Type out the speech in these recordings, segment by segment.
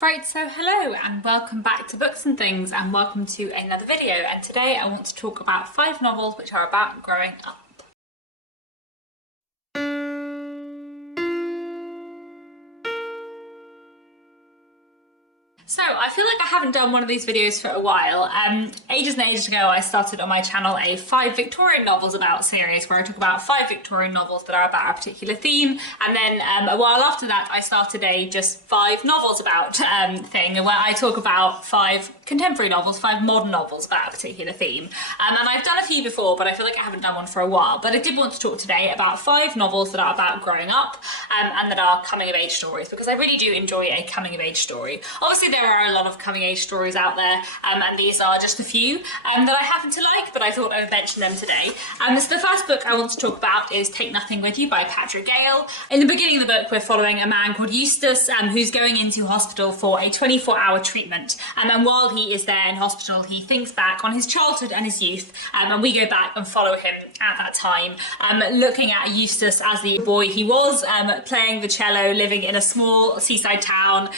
Right, so hello and welcome back to Books and Things and welcome to another video, and today I want to talk about 5 novels which are about growing up. So I feel like I haven't done one of these videos for a while. Ages and ages ago I started on my channel a 5 Victorian novels about series where I talk about 5 Victorian novels that are about a particular theme, and then a while after that I started a just 5 novels about thing where I talk about 5 contemporary novels, 5 modern novels about a particular theme. And I've done a few before, but I feel like I haven't done one for a while. But I did want to talk today about 5 novels that are about growing up and that are coming of age stories, because I really do enjoy a coming of age story. Obviously there are a lot of coming age stories out there, and these are just a few that I happen to like, but I thought I would mention them today. So the first book I want to talk about is Take Nothing With You by Patrick Gale. In the beginning of the book we're following a man called Eustace who's going into hospital for a 24-hour treatment, and while he is there in hospital he thinks back on his childhood and his youth, and we go back and follow him at that time, looking at Eustace as the boy he was, playing the cello, living in a small seaside town,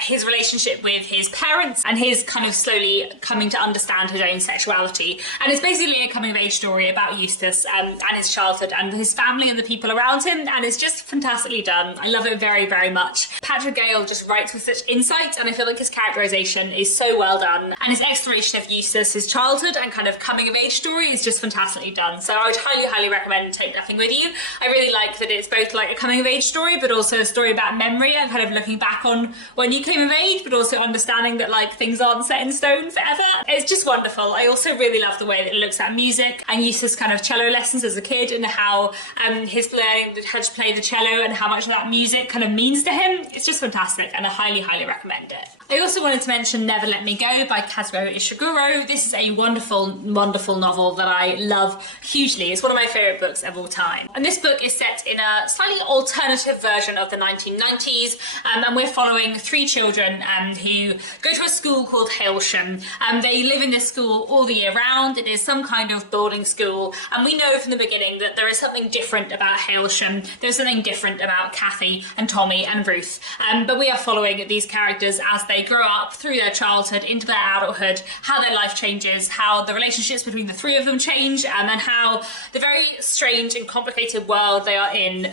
his relationship with his parents and his kind of slowly coming to understand his own sexuality. And it's basically a coming of age story about Eustace and his childhood and his family and the people around him, and it's just fantastically done. I love it very, very much. Patrick Gale just writes with such insight, and I feel like his characterization is so well done, and his exploration of Eustace, his childhood and kind of coming of age story is just fantastically done. So I would highly recommend Take Nothing With You. I really like that it's both like a coming of age story but also a story about memory and kind of looking back on when you came of age, but also understanding that like things aren't set in stone forever. It's just wonderful. I also really love the way that it looks at music and Eustace's kind of cello lessons as a kid, and how his learning how to play the cello and how much that music kind of means to him. It's just fantastic, and I highly recommend it. I also wanted to mention Never Let Me Go by Kazuo Ishiguro. This is a wonderful novel that I love hugely. It's one of my favourite books of all time. And this book is set in a slightly alternative version of the 1990s, and we're following 3 children who go to a school called Hailsham. They live in this school all the year round. It is some kind of boarding school, and we know from the beginning that there is something different about Hailsham. There's something different about Kathy and Tommy and Ruth, but we are following these characters as they grow up through their childhood into their adulthood, how their life changes, how the relationships between the 3 of them change, and how the very strange and complicated world they are in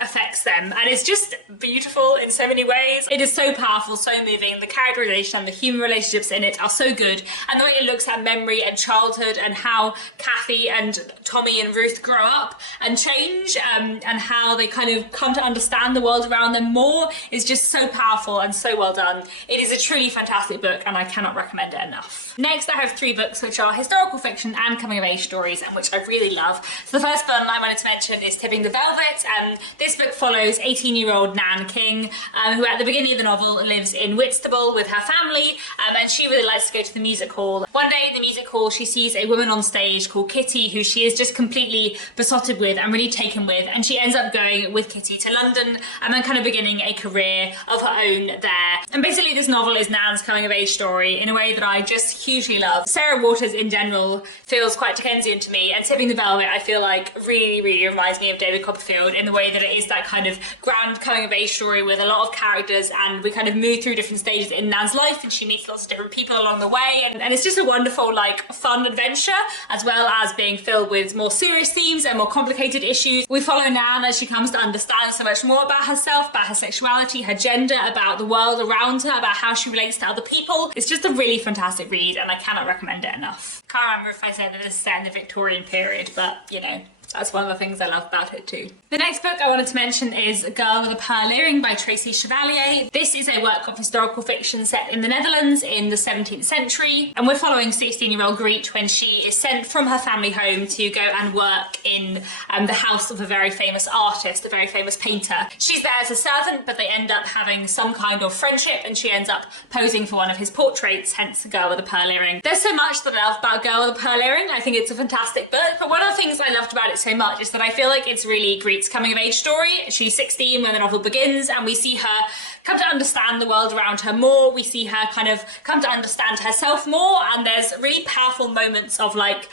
affects them. And it's just beautiful in so many ways. It is so powerful, so moving. The characterization and the human relationships in it are so good, and the way it looks at memory and childhood and how Kathy and Tommy and Ruth grow up and change, and how they kind of come to understand the world around them more is just so powerful and so well done. It is a truly fantastic book, and I cannot recommend it enough. Next I have 3 books which are historical fiction and coming of age stories, and which I really love. So the first one I wanted to mention is Tipping the Velvet, and this book follows 18-year-old Nan King, who at the beginning of the novel lives in Whitstable with her family, and she really likes to go to the music hall. One day at the music hall she sees a woman on stage called Kitty, who she is just completely besotted with and really taken with, and she ends up going with Kitty to London and then kind of beginning a career of her own there. And basically this novel is Nan's coming of age story in a way that I just hugely love. Sarah Waters in general feels quite Dickensian to me, and Tipping the Velvet I feel like really reminds me of David Copperfield in the way that it is that kind of grand coming of age story with a lot of characters, and we kind of move through different stages in Nan's life and she meets lots of different people along the way, and it's just a wonderful like fun adventure, as well as being filled with more serious themes and more complicated issues. We follow Nan as she comes to understand so much more about herself, about her sexuality, her gender, about the world around her, about how she relates to other people. It's just a really fantastic read, and I cannot recommend it enough. Can't remember if I said that this is set in the Victorian period, but you know, that's one of the things I love about it too. The next book I wanted to mention is A Girl with a Pearl Earring by Tracy Chevalier. This is a work of historical fiction set in the Netherlands in the 17th century, and we're following 16-year-old Greet when she is sent from her family home to go and work in the house of a very famous artist, a very famous painter. She's there as a servant, but they end up having some kind of friendship, and she ends up posing for one of his portraits, hence A Girl with a Pearl Earring. There's so much that I love about Girl with a Pearl Earring. I think it's a fantastic book, but one of the things I loved about it so much is that I feel like it's really Greet's coming of age story. She's 16 when the novel begins, and we see her come to understand the world around her more. We see her kind of come to understand herself more, and there's really powerful moments of like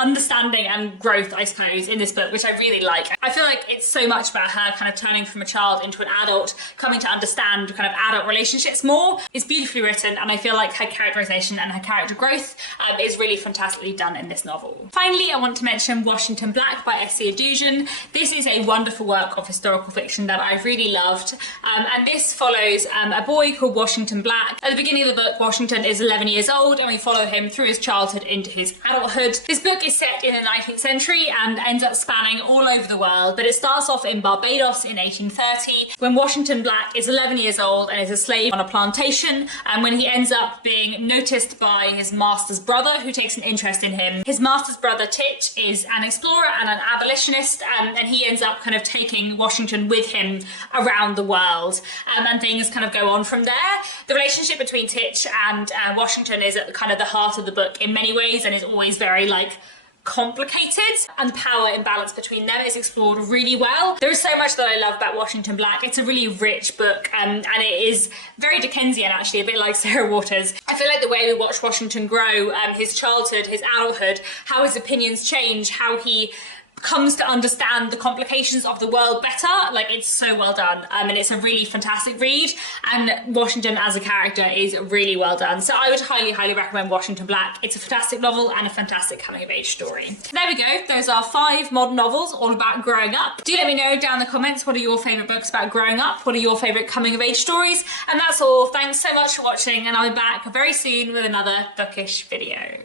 understanding and growth, I suppose, in this book, which I really like. I feel like it's so much about her kind of turning from a child into an adult, coming to understand kind of adult relationships more. It's beautifully written, and I feel like her characterization and her character growth is really fantastically done in this novel. Finally, I want to mention Washington Black by S.C. Adujan. This is a wonderful work of historical fiction that I really loved, and this follows a boy called Washington Black. At the beginning of the book, Washington is 11 years old, and we follow him through his childhood into his adulthood. This book is set in the 19th century and ends up spanning all over the world, but it starts off in Barbados in 1830 when Washington Black is 11 years old and is a slave on a plantation, and when he ends up being noticed by his master's brother, who takes an interest in him. His master's brother Titch is an explorer and an abolitionist, and he ends up kind of taking Washington with him around the world, and things kind of go on from there. The relationship between Titch and Washington is at kind of the heart of the book in many ways, and is always very like complicated, and the power imbalance between them is explored really well. There is so much that I love about Washington Black. It's a really rich book, and it is very Dickensian, actually, a bit like Sarah Waters. I feel like the way we watch Washington grow, his childhood, his adulthood, how his opinions change, how he comes to understand the complications of the world better, like, it's so well done, and it's a really fantastic read, and Washington as a character is really well done. So I would highly recommend Washington Black. It's a fantastic novel and a fantastic coming of age story. There we go, those are 5 modern novels all about growing up. Do let me know down in the comments, what are your favourite books about growing up? What are your favourite coming of age stories? And that's all. Thanks so much for watching, and I'll be back very soon with another bookish video.